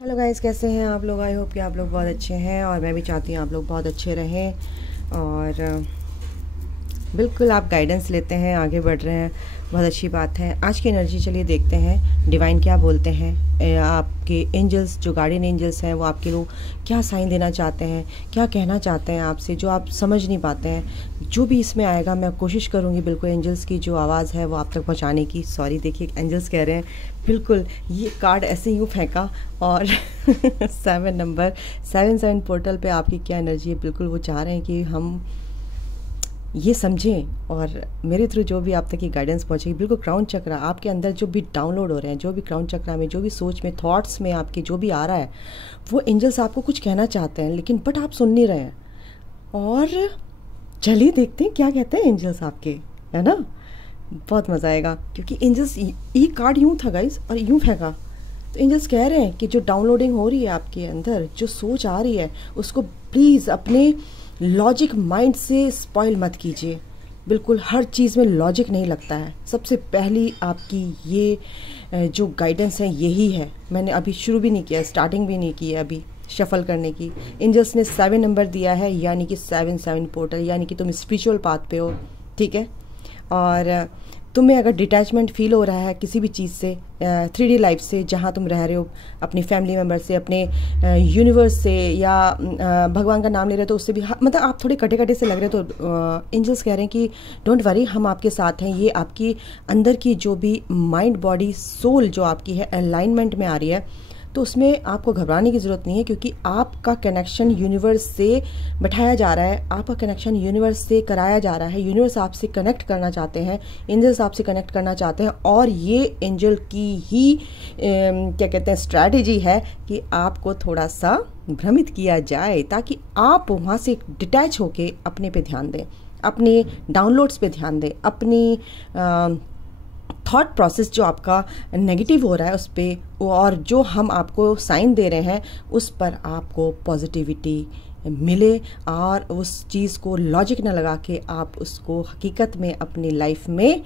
Hello guys, कैसे हैं आप लोग। आई होप कि आप लोग बहुत अच्छे हैं और मैं भी चाहती हूँ आप लोग बहुत अच्छे रहें। और बिल्कुल आप गाइडेंस लेते हैं, आगे बढ़ रहे हैं, बहुत अच्छी बात है। आज की एनर्जी चलिए देखते हैं डिवाइन क्या बोलते हैं। आपके एंजल्स, जो गार्डियन एंजल्स हैं, वो आपके लोग क्या साइन देना चाहते हैं, क्या कहना चाहते हैं आपसे, जो आप समझ नहीं पाते हैं। जो भी इसमें आएगा मैं कोशिश करूँगी बिल्कुल एंजल्स की जो आवाज़ है वो आप तक पहुँचाने की। सॉरी, देखिए एंजल्स कह रहे हैं, बिल्कुल ये कार्ड ऐसे ही फेंका और 7 पोर्टल पे आपकी क्या एनर्जी है, बिल्कुल वो चाह रहे हैं कि हम ये समझें और मेरे थ्रू जो भी आप तक की गाइडेंस पहुंचेगी। बिल्कुल क्राउन चक्रा आपके अंदर जो भी डाउनलोड हो रहे हैं, जो भी क्राउन चक्रा में, जो भी सोच में, थॉट्स में आपके जो भी आ रहा है, वो एंजल्स आपको कुछ कहना चाहते हैं, लेकिन बट आप सुन नहीं रहे हैं। और चलिए देखते हैं क्या कहते हैं एंजल्स आपके, है ना। बहुत मज़ा आएगा क्योंकि एंजल्स, ये कार्ड यूँ था गाइस और यूँ फेंका, तो एंजल्स कह रहे हैं कि जो डाउनलोडिंग हो रही है आपके अंदर, जो सोच आ रही है, उसको प्लीज़ अपने लॉजिक माइंड से स्पॉइल मत कीजिए। बिल्कुल हर चीज़ में लॉजिक नहीं लगता है। सबसे पहली आपकी ये जो गाइडेंस है यही है। मैंने अभी शुरू भी नहीं किया, स्टार्टिंग भी नहीं की है अभी शफल करने की। एंजल्स ने 7 नंबर दिया है, यानी कि 7 पोर्टल, यानी कि तुम स्पिरिचुअल पाथ पे हो, ठीक है। और तुम्हें अगर डिटैचमेंट फील हो रहा है किसी भी चीज़ से, 3D लाइफ से, जहाँ तुम रह रहे हो, अपनी फैमिली मेम्बर से, अपने यूनिवर्स से, या भगवान का नाम ले रहे हो तो उससे भी, मतलब आप थोड़े कटे कटे से लग रहे हो, तो एंजल्स कह रहे हैं कि डोंट वरी, हम आपके साथ हैं। ये आपकी अंदर की जो भी माइंड बॉडी सोल जो आपकी है अलाइनमेंट में आ रही है, तो उसमें आपको घबराने की ज़रूरत नहीं है, क्योंकि आपका कनेक्शन यूनिवर्स से बैठाया जा रहा है, आपका कनेक्शन यूनिवर्स से कराया जा रहा है। यूनिवर्स आपसे कनेक्ट करना चाहते हैं, एंजल्स आपसे कनेक्ट करना चाहते हैं। और ये एंजल की ही क्या कहते हैं स्ट्रैटेजी है कि आपको थोड़ा सा भ्रमित किया जाए, ताकि आप वहाँ से डिटैच होके अपने पे ध्यान दें, अपने डाउनलोड्स पे ध्यान दें, अपनी थॉट प्रोसेस जो आपका नेगेटिव हो रहा है उस पर, और जो हम आपको साइन दे रहे हैं उस पर आपको पॉजिटिविटी मिले, और उस चीज़ को लॉजिक ना लगा के आप उसको हकीकत में अपनी लाइफ में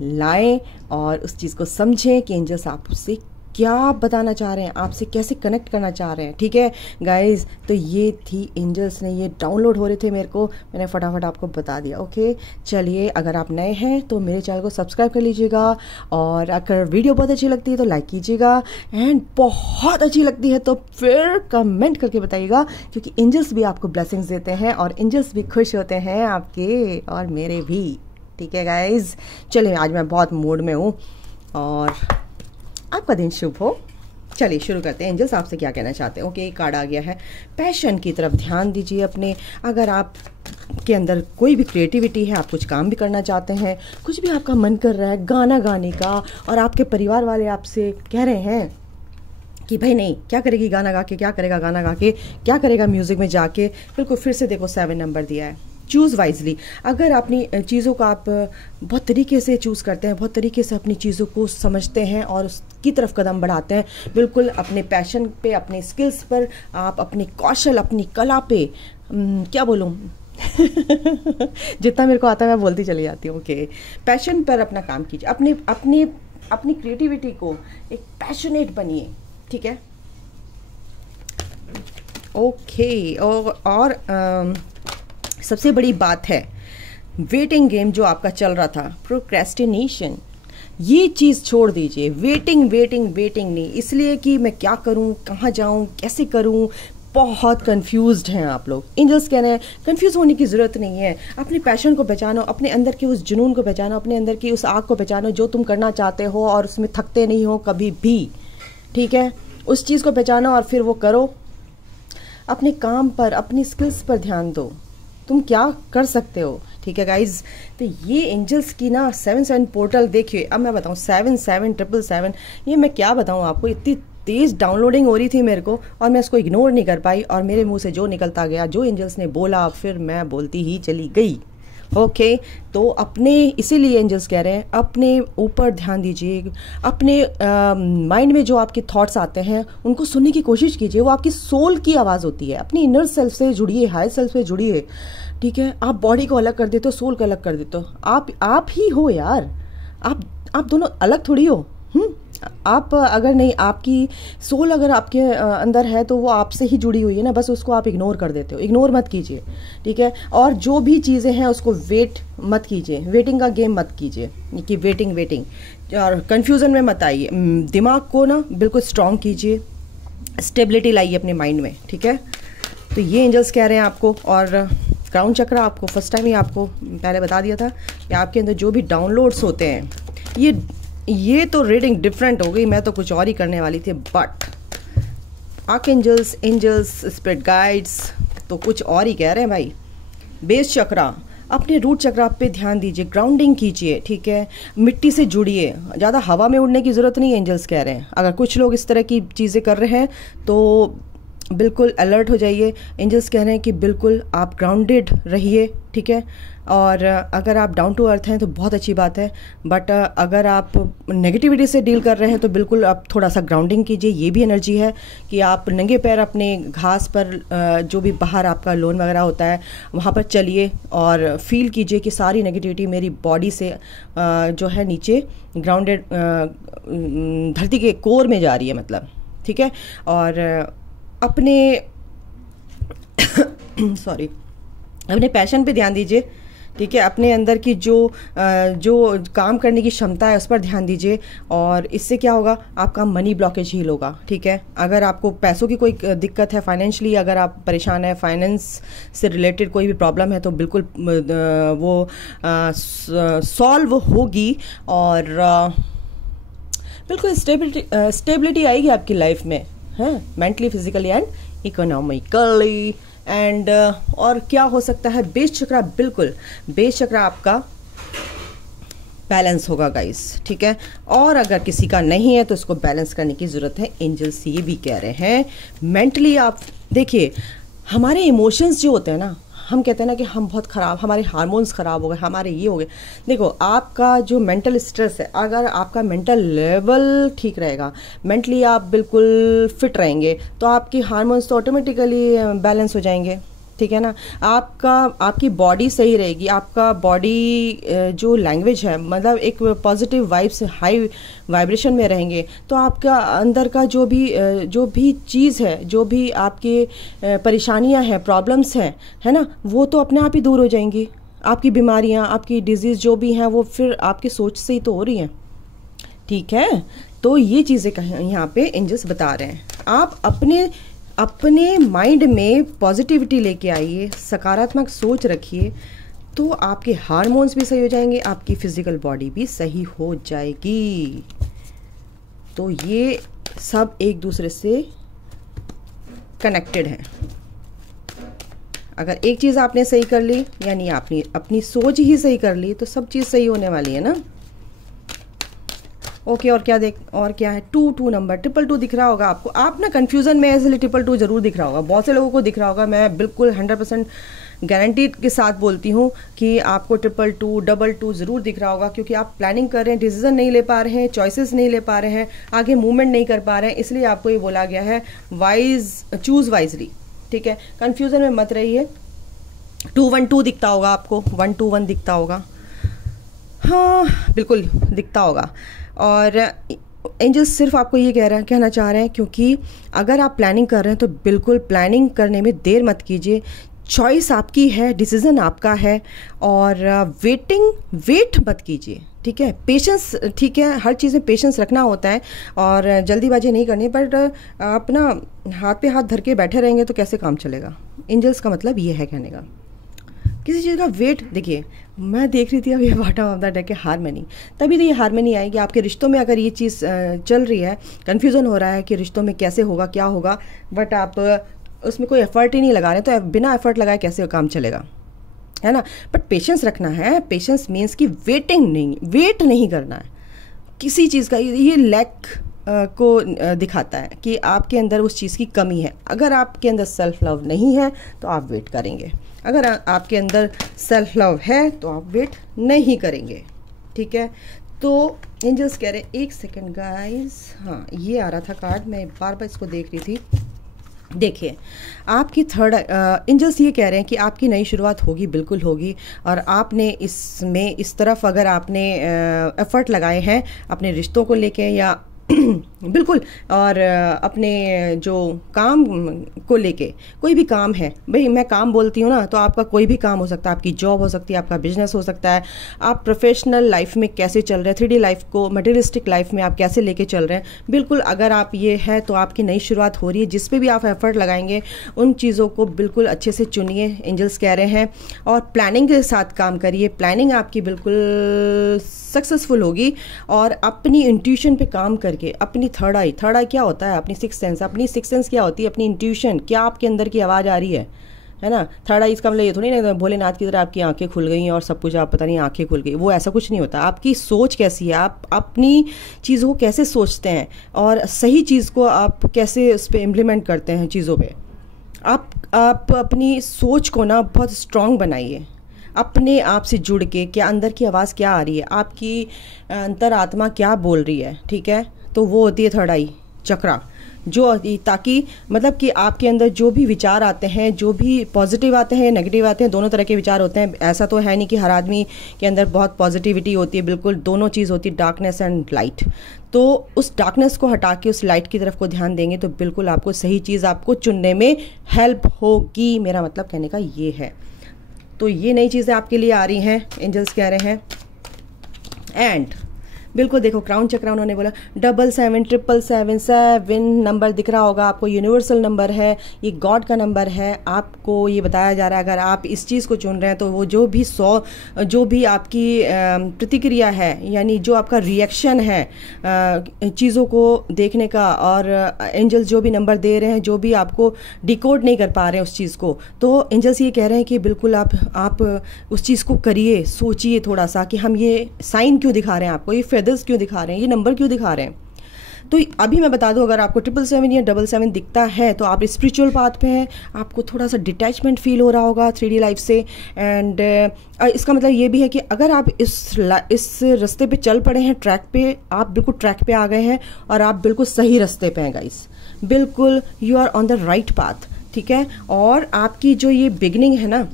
लाएं और उस चीज़ को समझें कि एंजल्स आपसे क्या बताना चाह रहे हैं, आपसे कैसे कनेक्ट करना चाह रहे हैं, ठीक है गाइस। तो ये थी एंजल्स ने, ये डाउनलोड हो रहे थे मेरे को, मैंने फटाफट आपको बता दिया। ओके, चलिए अगर आप नए हैं तो मेरे चैनल को सब्सक्राइब कर लीजिएगा, और अगर वीडियो बहुत अच्छी लगती है तो लाइक कीजिएगा, एंड बहुत अच्छी लगती है तो फिर कमेंट करके बताइएगा, क्योंकि एंजल्स भी आपको ब्लेसिंग्स देते हैं और एंजल्स भी खुश होते हैं आपके और मेरे भी, ठीक है गाइज। चलिए आज मैं बहुत मूड में हूँ और आपका दिन शुभ हो। चलिए शुरू करते हैं, एंजल्स आपसे क्या कहना चाहते हैं। ओके, कार्ड आ गया है, पैशन की तरफ ध्यान दीजिए अपने। अगर आप के अंदर कोई भी क्रिएटिविटी है, आप कुछ काम भी करना चाहते हैं, कुछ भी आपका मन कर रहा है गाना गाने का, और आपके परिवार वाले आपसे कह रहे हैं कि भाई नहीं, क्या करेगी गाना गा के, क्या करेगा गाना गा के, क्या करेगा म्यूजिक में जाके, बिल्कुल फिर से देखो 7 नंबर दिया है। Choose wisely. अगर अपनी चीज़ों को आप बहुत तरीके से चूज़ करते हैं, बहुत तरीके से अपनी चीज़ों को समझते हैं और उसकी तरफ कदम बढ़ाते हैं, बिल्कुल अपने पैशन पे, अपने स्किल्स पर, आप अपने कौशल, अपनी कला पे, क्या बोलूँ जितना मेरे को आता है मैं बोलती चली जाती हूँ। ओके, पैशन पर अपना काम कीजिए, अपने अपने अपनी क्रिएटिविटी को एक पैशनेट बनिए, ठीक है। ओके, और सबसे बड़ी बात है, वेटिंग गेम जो आपका चल रहा था, प्रोक्रेस्टिनेशन, ये चीज़ छोड़ दीजिए। वेटिंग वेटिंग वेटिंग नहीं, इसलिए कि मैं क्या करूं, कहाँ जाऊं, कैसे करूं, बहुत कंफ्यूज्ड हैं आप लोग। एंजल्स कह रहे हैं कंफ्यूज होने की ज़रूरत नहीं है। अपने पैशन को पहचानो, अपने अंदर के उस जुनून को पहचानो, अपने अंदर की उस आग को पहचानो जो तुम करना चाहते हो और उसमें थकते नहीं हो कभी भी, ठीक है। उस चीज़ को पहचानो और फिर वो करो। अपने काम पर, अपनी स्किल्स पर ध्यान दो, तुम क्या कर सकते हो, ठीक है गाइज। तो ये एंजल्स की ना 7 पोर्टल देखिए। अब मैं बताऊँ 7 ये मैं क्या बताऊँ आपको, इतनी तेज़ डाउनलोडिंग हो रही थी मेरे को और मैं इसको इग्नोर नहीं कर पाई, और मेरे मुंह से जो निकलता गया, जो एंजल्स ने बोला, फिर मैं बोलती ही चली गई। ओके, तो अपने, इसीलिए एंजल्स कह रहे हैं अपने ऊपर ध्यान दीजिए, अपने माइंड में जो आपके थॉट्स आते हैं उनको सुनने की कोशिश कीजिए। वो आपकी सोल की आवाज़ होती है। अपनी इनर सेल्फ से जुड़िए, हायर सेल्फ से जुड़िए, ठीक है। आप बॉडी को अलग कर देते हो, सोल को अलग कर देते हो, आप ही हो यार, आप दोनों अलग थोड़ी हो। आप अगर नहीं, आपकी सोल अगर आपके अंदर है तो वो आपसे ही जुड़ी हुई है ना, बस उसको आप इग्नोर कर देते हो। इग्नोर मत कीजिए, ठीक है। और जो भी चीज़ें हैं उसको वेट मत कीजिए, वेटिंग का गेम मत कीजिए कि वेटिंग वेटिंग, और कन्फ्यूज़न में मत आइए। दिमाग को ना बिल्कुल स्ट्रॉन्ग कीजिए, स्टेबिलिटी लाइए अपने माइंड में, ठीक है। तो ये एंजल्स कह रहे हैं आपको। और क्राउन चक्र आपको फर्स्ट टाइम ही आपको पहले बता दिया था कि आपके अंदर जो भी डाउनलोड्स होते हैं, ये तो रीडिंग डिफरेंट हो गई, मैं तो कुछ और ही करने वाली थी, but archangels, angels, spirit guides तो कुछ और ही कह रहे हैं भाई। बेस चक्रा, अपने रूट चक्रा पे ध्यान दीजिए, ग्राउंडिंग कीजिए, ठीक है। मिट्टी से जुड़िए, ज़्यादा हवा में उड़ने की ज़रूरत नहीं है, एंजल्स कह रहे हैं। अगर कुछ लोग इस तरह की चीज़ें कर रहे हैं तो बिल्कुल अलर्ट हो जाइए। एंजल्स कह रहे हैं कि बिल्कुल आप ग्राउंडेड रहिए, ठीक है। और अगर आप डाउन टू अर्थ हैं तो बहुत अच्छी बात है, बट अगर आप नेगेटिविटी से डील कर रहे हैं तो बिल्कुल आप थोड़ा सा ग्राउंडिंग कीजिए। ये भी एनर्जी है कि आप नंगे पैर अपने घास पर, जो भी बाहर आपका लोन वगैरह होता है वहाँ पर चलिए और फील कीजिए कि सारी नेगेटिविटी मेरी बॉडी से जो है नीचे ग्राउंडेड, धरती के कोर में जा रही है, मतलब, ठीक है। और अपने सॉरी, अपने पैशन पे ध्यान दीजिए, ठीक है। अपने अंदर की जो काम करने की क्षमता है उस पर ध्यान दीजिए, और इससे क्या होगा, आपका मनी ब्लॉकेज हील होगा, ठीक है। अगर आपको पैसों की कोई दिक्कत है, फाइनेंशियली अगर आप परेशान है, फाइनेंस से रिलेटेड कोई भी प्रॉब्लम है, तो बिल्कुल वो सॉल्व होगी, और बिल्कुल स्टेबिलिटी आएगी आपकी लाइफ में, है, mentally, physically and economically. And और क्या हो सकता है, बेस चक्रा, बिल्कुल बेस चक्रा आपका बैलेंस होगा गाइस, ठीक है। और अगर किसी का नहीं है तो इसको बैलेंस करने की ज़रूरत है। एंजल्स ये भी कह रहे हैं मेंटली आप देखिए, हमारे इमोशंस जो होते हैं ना, हम कहते हैं ना कि हम बहुत ख़राब, हमारे हार्मोन्स ख़राब हो गए, हमारे ये हो गए। देखो, आपका जो मेंटल स्ट्रेस है, अगर आपका मेंटल लेवल ठीक रहेगा, मेंटली आप बिल्कुल फिट रहेंगे, तो आपकी हार्मोन्स तो ऑटोमेटिकली बैलेंस हो जाएंगे, ठीक है ना। आपकी बॉडी सही रहेगी, आपका बॉडी जो लैंग्वेज है, मतलब एक पॉजिटिव वाइब से हाई वाइब्रेशन में रहेंगे, तो आपका अंदर का जो भी चीज़ है, जो भी आपके परेशानियां हैं, प्रॉब्लम्स हैं, है ना, वो तो अपने आप ही दूर हो जाएंगी। आपकी बीमारियां, आपकी डिजीज़ जो भी हैं, वो फिर आपकी सोच से ही तो हो रही हैं, ठीक है। तो ये चीज़ें यहाँ पे एंजल्स बता रहे हैं। आप अपने माइंड में पॉजिटिविटी लेके आइए, सकारात्मक सोच रखिए, तो आपके हार्मोन्स भी सही हो जाएंगे, आपकी फिजिकल बॉडी भी सही हो जाएगी। तो ये सब एक दूसरे से कनेक्टेड हैं। अगर एक चीज़ आपने सही कर ली, यानी आपने अपनी सोच ही सही कर ली, तो सब चीज़ सही होने वाली है ना। ओके, और क्या है, 2 नंबर, 222 दिख रहा होगा आपको। आप ना कन्फ्यूज़न में, इसलिए 222 ज़रूर दिख रहा होगा, बहुत से लोगों को दिख रहा होगा। मैं बिल्कुल 100% गारंटी के साथ बोलती हूँ कि आपको 222, 22 ज़रूर दिख रहा होगा, क्योंकि आप प्लानिंग कर रहे हैं, डिसीजन नहीं ले पा रहे हैं, चॉइसेस नहीं ले पा रहे हैं, आगे मूवमेंट नहीं कर पा रहे हैं, इसलिए आपको ये बोला गया है चूज़ वाइजली, ठीक है। कन्फ्यूज़न में मत रहिए। 212 दिखता होगा आपको, 121 दिखता होगा, हाँ बिल्कुल दिखता होगा। और एंजल्स सिर्फ आपको ये कहना चाह रहे हैं, क्योंकि अगर आप प्लानिंग कर रहे हैं तो बिल्कुल प्लानिंग करने में देर मत कीजिए। चॉइस आपकी है, डिसीजन आपका है, और वेट मत कीजिए, ठीक है। पेशेंस, ठीक है, हर चीज़ में पेशेंस रखना होता है, और जल्दीबाजी नहीं करनी। बट आप ना हाथ पे हाथ धर के बैठे रहेंगे तो कैसे काम चलेगा। एंजल्स का मतलब ये है कहने का, किसी चीज़ का वेट। देखिए, मैं देख रही थी अभी बॉटम ऑफ द डेक के हारमनी, तभी तो ये हारमनी आएगी आपके रिश्तों में। अगर ये चीज़ चल रही है, कन्फ्यूज़न हो रहा है कि रिश्तों में कैसे होगा, क्या होगा, बट आप उसमें कोई एफर्ट ही नहीं लगा रहे, तो बिना एफर्ट लगाए कैसे काम चलेगा, है ना। बट पेशेंस रखना है। पेशेंस मीन्स कि वेट नहीं करना है किसी चीज़ का। ये लैक को दिखाता है कि आपके अंदर उस चीज़ की कमी है। अगर आपके अंदर सेल्फ लव नहीं है तो आप वेट करेंगे, अगर आपके अंदर सेल्फ लव है तो आप वेट नहीं करेंगे, ठीक है। तो एंजल्स कह रहे हैं, एक सेकेंड गाइस, हाँ ये आ रहा था कार्ड, मैं बार बार इसको देख रही थी। देखिए, आपकी थर्ड एंजल्स ये कह रहे हैं कि आपकी नई शुरुआत होगी, बिल्कुल होगी, और आपने इस तरफ अगर आपने एफर्ट लगाए हैं अपने रिश्तों को लेके, या बिल्कुल। और अपने जो काम को लेके, कोई भी काम है भाई, मैं काम बोलती हूँ ना, तो आपका कोई भी काम हो सकता है, आपकी जॉब हो सकती है, आपका बिजनेस हो सकता है, आप प्रोफेशनल लाइफ में कैसे चल रहे हैं, 3D लाइफ को मटेरियलिस्टिक लाइफ में आप कैसे लेके चल रहे हैं। बिल्कुल, अगर आप ये है तो आपकी नई शुरुआत हो रही है। जिस पे भी आप एफर्ट लगाएंगे उन चीज़ों को बिल्कुल अच्छे से चुनिए, एंजल्स कह रहे हैं, और प्लानिंग के साथ काम करिए। प्लानिंग आपकी बिल्कुल सक्सेसफुल होगी, और अपनी इंट्यूशन पे काम करके अपनी थर्ड आई क्या होता है, अपनी सिक्स सेंस, अपनी सिक्स सेंस क्या होती है, अपनी इंट्यूशन, क्या आपके अंदर की आवाज़ आ रही है ना। थर्ड आई इसका मतलब ये थोड़ी ना भोलेनाथ की तरह आपकी आंखें खुल गई और सब कुछ आप पता नहीं आंखें खुल गई, वो ऐसा कुछ नहीं होता। आपकी सोच कैसी है, आप अपनी चीज़ों को कैसे सोचते हैं, और सही चीज़ को आप कैसे उस पर इम्प्लीमेंट करते हैं चीज़ों पे। आप अपनी सोच को ना बहुत स्ट्रांग बनाइए, अपने आप से जुड़ के, क्या अंदर की आवाज़ क्या आ रही है, आपकी अंतरात्मा क्या बोल रही है, ठीक है। तो वो होती है थर्ड आई चक्रा, जो ताकि मतलब कि आपके अंदर जो भी विचार आते हैं, जो भी पॉजिटिव आते हैं, नेगेटिव आते हैं, दोनों तरह के विचार होते हैं। ऐसा तो है नहीं कि हर आदमी के अंदर बहुत पॉजिटिविटी होती है, बिल्कुल दोनों चीज़ होती है, डार्कनेस एंड लाइट। तो उस डार्कनेस को हटा के उस लाइट की तरफ को ध्यान देंगे तो बिल्कुल आपको सही चीज़ आपको चुनने में हेल्प होगी, मेरा मतलब कहने का ये है। तो ये नई चीज़ें आपके लिए आ रही हैं, एंजल्स कह रहे हैं। एंड बिल्कुल देखो, क्राउन चक्रा उन्होंने बोला 77 777 नंबर दिख रहा होगा आपको, यूनिवर्सल नंबर है, ये गॉड का नंबर है। आपको ये बताया जा रहा है अगर आप इस चीज़ को चुन रहे हैं तो वो जो भी आपकी प्रतिक्रिया है, यानी जो आपका रिएक्शन है चीज़ों को देखने का, और एंजल्स जो भी नंबर दे रहे हैं, जो भी आपको डिकोड नहीं कर पा रहे हैं उस चीज़ को, तो एंजल्स ये कह रहे हैं कि बिल्कुल आप उस चीज़ को करिए, सोचिए थोड़ा सा कि हम ये साइन क्यों दिखा रहे हैं आपको, ये फेदर्स क्यों दिखा रहे हैं, ये नंबर क्यों दिखा रहे हैं। तो अभी मैं बता दूं, अगर आपको 777 या 77 दिखता है तो आप स्पिरिचुअल पाथ पे हैं, आपको थोड़ा सा डिटैचमेंट फील हो रहा होगा 3D लाइफ से। एंड इसका मतलब ये भी है कि अगर आप इस रास्ते पे चल पड़े हैं, ट्रैक पे, आप बिल्कुल ट्रैक पे आ गए हैं और आप बिल्कुल सही रास्ते पे हैं गाइस, बिल्कुल you are on the right path, ठीक है। और आपकी जो ये बिगनिंग है ना,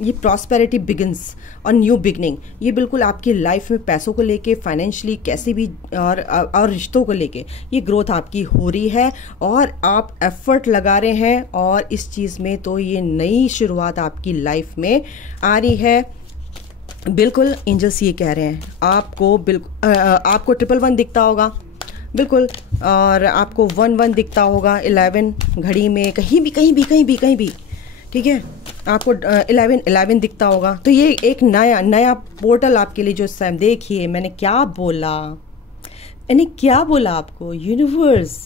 ये प्रॉस्पेरिटी बिगिंस और न्यू बिगनिंग, ये बिल्कुल आपकी लाइफ में पैसों को लेके, फाइनेंशियली कैसे भी, और रिश्तों को लेके ये ग्रोथ आपकी हो रही है, और आप एफर्ट लगा रहे हैं, और इस चीज़ में तो ये नई शुरुआत आपकी लाइफ में आ रही है। बिल्कुल एंजल्स ये कह रहे हैं आपको, बिल्कुल आपको 111 दिखता होगा, बिल्कुल, और आपको 11 दिखता होगा 11 घड़ी में, कहीं भी, ठीक है। आपको 11 दिखता होगा, तो ये एक नया पोर्टल आपके लिए जो टाइम, देखिए मैंने क्या बोला आपको, यूनिवर्स,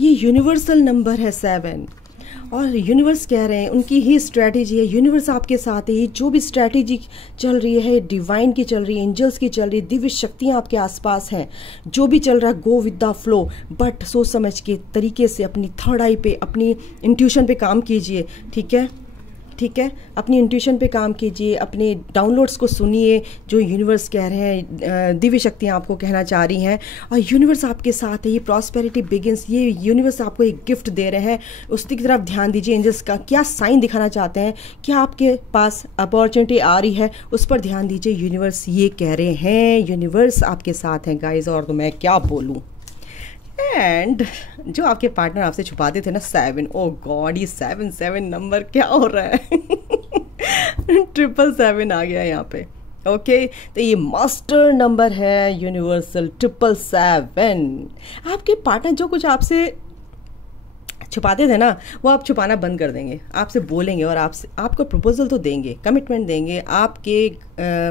ये यूनिवर्सल नंबर है 7, और यूनिवर्स कह रहे हैं उनकी ही स्ट्रैटेजी है, यूनिवर्स आपके साथ है। ये जो भी स्ट्रैटेजी चल रही है, डिवाइन की चल रही है, एंजल्स की चल रही है, दिव्य शक्तियाँ आपके आसपास हैं, जो भी चल रहा है go with the flow, but सोच समझ के तरीके से अपनी थर्ड आई पे, अपनी इंट्यूशन पे काम कीजिए, ठीक है। अपनी इंट्यूशन पे काम कीजिए, अपने डाउनलोड्स को सुनिए जो यूनिवर्स कह रहे हैं, दिव्य शक्तियाँ आपको कहना चाह रही हैं, और यूनिवर्स आपके साथ है। ये प्रॉस्पेरिटी बिगिंस, ये यूनिवर्स आपको एक गिफ्ट दे रहे हैं, उसकी तरफ ध्यान दीजिए। एंजल्स का क्या साइन दिखाना चाहते हैं, क्या आपके पास अपॉर्चुनिटी आ रही है, उस पर ध्यान दीजिए। यूनिवर्स ये कह रहे हैं, यूनिवर्स आपके साथ हैं गाइज, और तो मैं क्या बोलूँ। एंड जो आपके पार्टनर आपसे छुपाते थे ना 7, ओ गॉड, ये 7 नंबर क्या हो रहा है 777 आ गया यहाँ पे, ओके। तो ये मास्टर नंबर है यूनिवर्सल 777। आपके पार्टनर जो कुछ आपसे छुपाते थे ना, वो आप छुपाना बंद कर देंगे, आपसे बोलेंगे, और आपको प्रपोजल तो देंगे, कमिटमेंट देंगे, आपके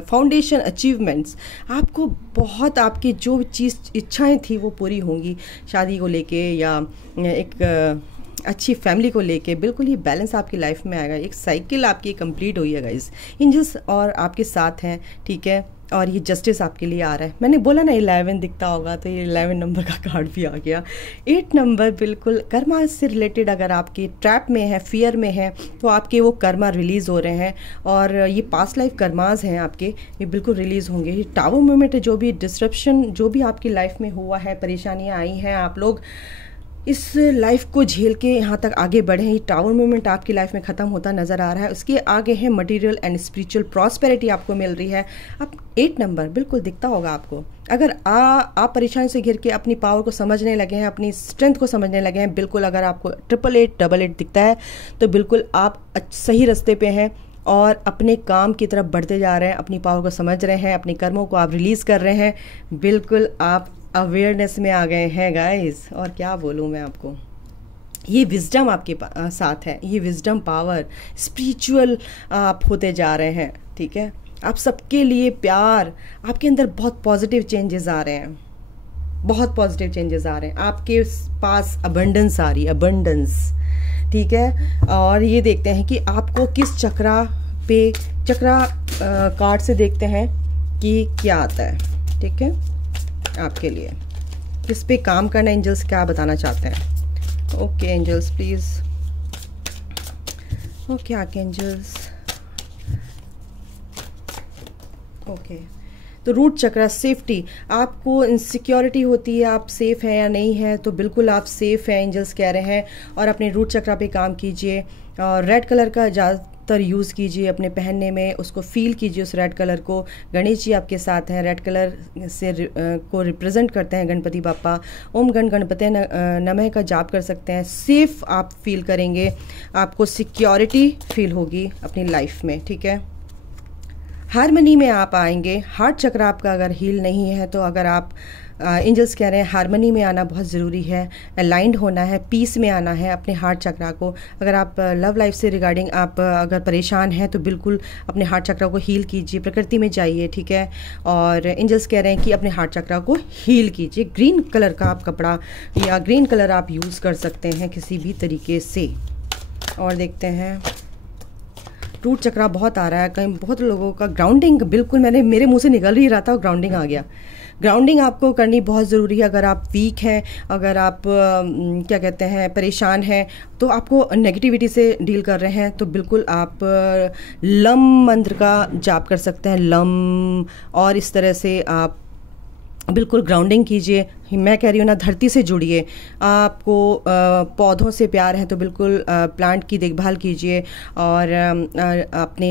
फाउंडेशन अचीवमेंट्स, आपको बहुत, आपकी जो चीज़ इच्छाएं थी वो पूरी होंगी, शादी को लेके या एक अच्छी फैमिली को लेके। बिल्कुल ये बैलेंस आपकी लाइफ में आएगा, एक साइकिल आपकी कंप्लीट हुई है गाइस, एंजल्स और आपके साथ हैं, ठीक है। और ये जस्टिस आपके लिए आ रहा है, मैंने बोला ना 11 दिखता होगा, तो ये 11 नंबर का कार्ड भी आ गया। 8 नंबर बिल्कुल कर्मा से रिलेटेड, अगर आपके ट्रैप में है, फियर में है, तो आपके वो कर्मा रिलीज़ हो रहे हैं, और ये पास्ट लाइफ कर्माज हैं आपके, ये बिल्कुल रिलीज़ होंगे। ये टावर मूवमेंट है, जो भी डिस्ट्रप्शन जो भी आपकी लाइफ में हुआ है, परेशानियाँ आई हैं, आप लोग इस लाइफ को झेल के यहाँ तक आगे बढ़े। ये टावर मूवमेंट आपकी लाइफ में ख़त्म होता नज़र आ रहा है। उसके आगे है मटेरियल एंड स्पिरिचुअल प्रॉस्पेरिटी आपको मिल रही है। अब 8 नंबर बिल्कुल दिखता होगा आपको। अगर आप परेशानी से घिर के अपनी पावर को समझने लगे हैं, अपनी स्ट्रेंथ को समझने लगे हैं, बिल्कुल अगर आपको 888 दिखता है तो बिल्कुल आप सही रास्ते पे हैं और अपने काम की तरफ बढ़ते जा रहे हैं, अपनी पावर को समझ रहे हैं, अपने कर्मों को आप रिलीज़ कर रहे हैं। बिल्कुल आप अवेयरनेस में आ गए हैं गाइस। और क्या बोलूँ मैं आपको, ये विजडम आपके साथ है, ये विजडम पावर स्पिरिचुअल आप होते जा रहे हैं। ठीक है, आप सबके लिए प्यार, आपके अंदर बहुत पॉजिटिव चेंजेस आ रहे हैं, बहुत पॉजिटिव चेंजेस आ रहे हैं। आपके पास अबंडेंस आ रही है, अबंडेंस। ठीक है, और ये देखते हैं कि आपको किस चक्रा पे, चक्रा कार्ड से देखते हैं कि क्या आता है। ठीक है, आपके लिए किस पे काम करना, एंजल्स क्या बताना चाहते हैं। Okay angels please, okay archangels. Okay, तो रूट चक्रा सेफ्टी, आपको इनसिक्योरिटी होती है आप सेफ हैं या नहीं है, तो बिल्कुल आप सेफ हैं एंजल्स कह रहे हैं। और अपने रूट चक्रा पे काम कीजिए और रेड कलर का ज़्यादातर यूज़ कीजिए अपने पहनने में, उसको फील कीजिए उस रेड कलर को। गणेश जी आपके साथ हैं, रेड कलर से को रिप्रेजेंट करते हैं गणपति बापा। ओम गण गणपति नमः का जाप कर सकते हैं। सेफ आप फील करेंगे, आपको सिक्योरिटी फील होगी अपनी लाइफ में। ठीक है, हारमनी में आप आएंगे। हार्ट चक्र आपका अगर हील नहीं है तो अगर आप एंजल्स कह रहे हैं हारमनी में आना बहुत ज़रूरी है, अलाइंड होना है, पीस में आना है अपने हार्ट चक्रा को। अगर आप लव लाइफ से रिगार्डिंग आप अगर परेशान हैं तो बिल्कुल अपने हार्ट चक्रा को हील कीजिए, प्रकृति में जाइए। ठीक है, और एंजल्स कह रहे हैं कि अपने हार्ट चक्रा को हील कीजिए। ग्रीन कलर का आप कपड़ा या ग्रीन कलर आप यूज़ कर सकते हैं किसी भी तरीके से। और देखते हैं, रूट चक्रा बहुत आ रहा है, कहीं बहुत लोगों का ग्राउंडिंग, बिल्कुल मेरे मुंह से निकल ही रहा था और ग्राउंडिंग आ गया। ग्राउंडिंग आपको करनी बहुत ज़रूरी है। अगर आप वीक हैं, अगर आप क्या कहते हैं परेशान हैं, तो आपको नेगेटिविटी से डील कर रहे हैं, तो बिल्कुल आप लम मंत्र का जाप कर सकते हैं, लम। और इस तरह से आप बिल्कुल ग्राउंडिंग कीजिए। मैं कह रही हूँ ना, धरती से जुड़िए। आपको पौधों से प्यार है तो बिल्कुल प्लांट की देखभाल कीजिए। और अपने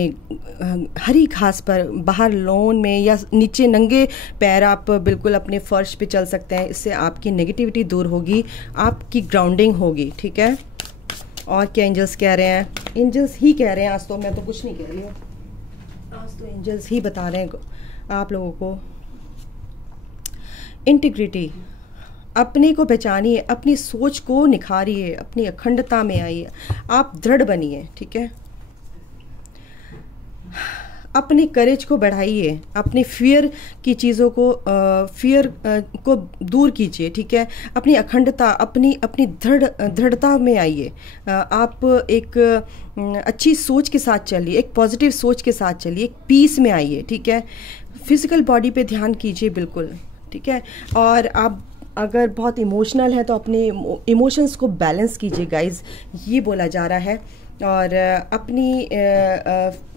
हरी घास पर बाहर लॉन में या नीचे नंगे पैर आप बिल्कुल अपने फर्श पे चल सकते हैं। इससे आपकी नेगेटिविटी दूर होगी, आपकी ग्राउंडिंग होगी। ठीक है, और क्या एंजल्स कह रहे हैं, एंजल्स ही कह रहे हैं आज तो, मैं तो कुछ नहीं कह रही हूँ, आज तो एंजल्स ही बता रहे हैं आप लोगों को। इंटीग्रिटी, अपने को पहचानिए, अपनी सोच को निखारिए, अपनी अखंडता में आइए, आप दृढ़ बनिए। ठीक है, अपने करेज को बढ़ाइए, अपने फियर की चीज़ों को को दूर कीजिए। ठीक है, अपनी अखंडता, अपनी दृढ़ता में आइए। आप एक अच्छी सोच के साथ चलिए, एक पॉजिटिव सोच के साथ चलिए, एक पीस में आइए। ठीक है, फिजिकल बॉडी पे ध्यान कीजिए बिल्कुल। ठीक है, और आप अगर बहुत इमोशनल है तो अपने इमोशंस को बैलेंस कीजिए गाइज, ये बोला जा रहा है। और अपनी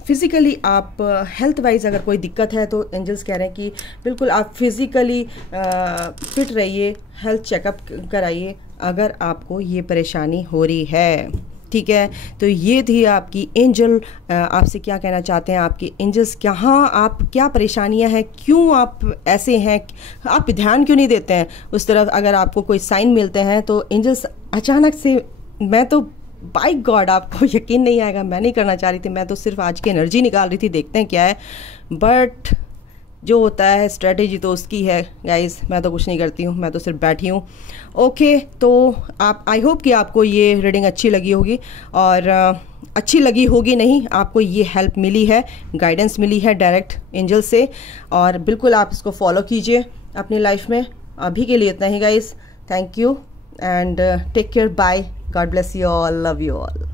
फिज़िकली आप हेल्थ वाइज अगर कोई दिक्कत है तो एंजल्स कह रहे हैं कि बिल्कुल आप फिज़िकली फिट रहिए, हेल्थ चेकअप कराइए अगर आपको ये परेशानी हो रही है। ठीक है, तो ये थी आपकी एंजल आपसे क्या कहना चाहते हैं, आपके एंजल्स कहाँ, आप क्या परेशानियां हैं, क्यों आप ऐसे हैं, आप ध्यान क्यों नहीं देते हैं उस तरफ। अगर आपको कोई साइन मिलते हैं तो एंजल्स अचानक से, मैं तो बाय गॉड आपको यकीन नहीं आएगा, मैं नहीं करना चाह रही थी, मैं तो सिर्फ आज की एनर्जी निकाल रही थी, देखते हैं क्या है। बट जो होता है स्ट्रेटेजी तो उसकी है गाइस, मैं तो कुछ नहीं करती हूँ, मैं तो सिर्फ बैठी हूँ। ओके, तो आप, आई होप कि आपको ये रीडिंग अच्छी लगी होगी, और अच्छी लगी होगी नहीं, आपको ये हेल्प मिली है, गाइडेंस मिली है डायरेक्ट एंजल से, और बिल्कुल आप इसको फॉलो कीजिए अपनी लाइफ में। अभी के लिए इतना ही guys, thank you and take care, bye, God bless you all, love you all.